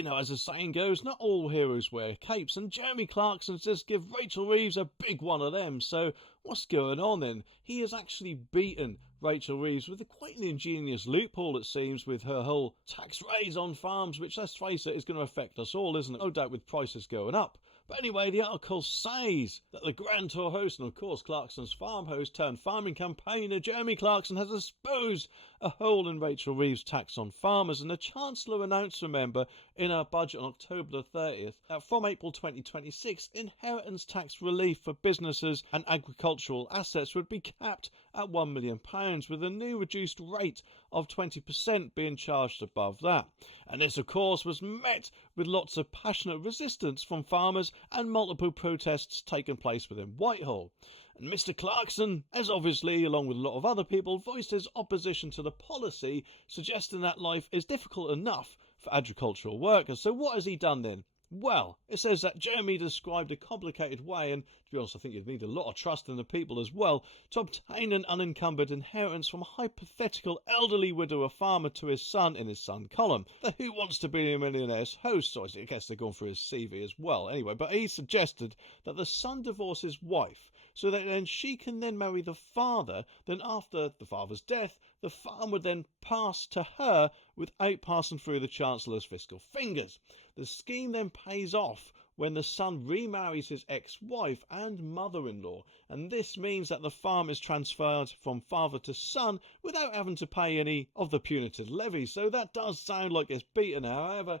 you know, as the saying goes, not all heroes wear capes, and Jeremy Clarkson just give Rachel Reeves a big one of them. So what's going on then? He has actually beaten Rachel Reeves with quite an ingenious loophole, it seems, with her whole tax raise on farms, which, let's face it, is going to affect us all, isn't it? No doubt with prices going up. But anyway, the article says that the Grand Tour host, and of course Clarkson's farm host turned farming campaigner Jeremy Clarkson, has exposed a hole in Rachel Reeves' tax on farmers, and the Chancellor announced, remember, in her budget on October the 30th, that from April 2026, inheritance tax relief for businesses and agricultural assets would be capped at £1 million, with a new reduced rate of 20% being charged above that. And this, of course, was met with lots of passionate resistance from farmers and multiple protests taking place within Whitehall. And Mr. Clarkson has obviously, along with a lot of other people, voiced his opposition to the policy, suggesting that life is difficult enough for agricultural workers. So what has he done then? Well, it says that Jeremy described a complicated way, and to be honest, I think you'd need a lot of trust in the people as well, to obtain an unencumbered inheritance from a hypothetical elderly widower farmer to his son in his son column. The Who Wants to Be a Millionaire's host, so I guess they're going for his CV as well. Anyway, but he suggested that the son divorce his wife, so that then she can then marry the father, then after the father's death, the farm would then pass to her without passing through the Chancellor's fiscal fingers. The scheme then pays off when the son remarries his ex-wife and mother-in-law, and this means that the farm is transferred from father to son without having to pay any of the punitive levy. So that does sound like it's beaten. However,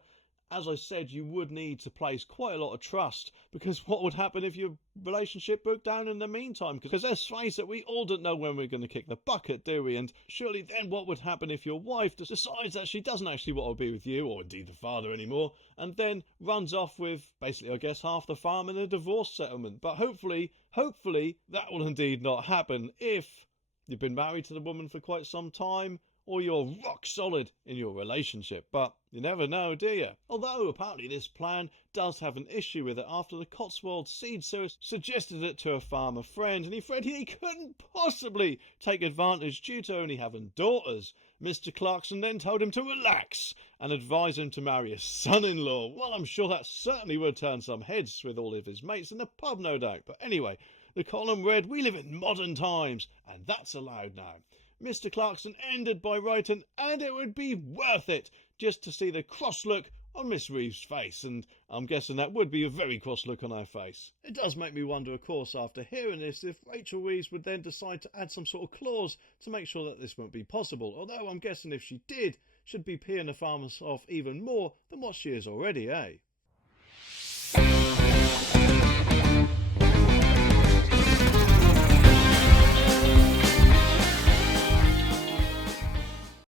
as I said, you would need to place quite a lot of trust, because what would happen if your relationship broke down in the meantime? Because let's face it, we all don't know when we're going to kick the bucket, do we? And surely then what would happen if your wife decides that she doesn't actually want to be with you, or indeed the father anymore, and then runs off with basically, I guess, half the farm in a divorce settlement? But hopefully that will indeed not happen if you've been married to the woman for quite some time, or you're rock solid in your relationship. But you never know, do you? Although apparently this plan does have an issue with it, after the Cotswold seed sower suggested it to a farmer friend, and he said he couldn't possibly take advantage due to only having daughters. Mr. Clarkson then told him to relax and advised him to marry a son-in-law. Well, I'm sure that certainly would turn some heads with all of his mates in the pub, no doubt. But anyway, the column read, "We live in modern times, and that's allowed now." Mr. Clarkson ended by writing, "And it would be worth it just to see the cross look on Miss Reeves' face," and I'm guessing that would be a very cross look on her face. It does make me wonder, of course, after hearing this, if Rachel Reeves would then decide to add some sort of clause to make sure that this won't be possible, although I'm guessing if she did, she'd be peeing the farmers off even more than what she is already, eh?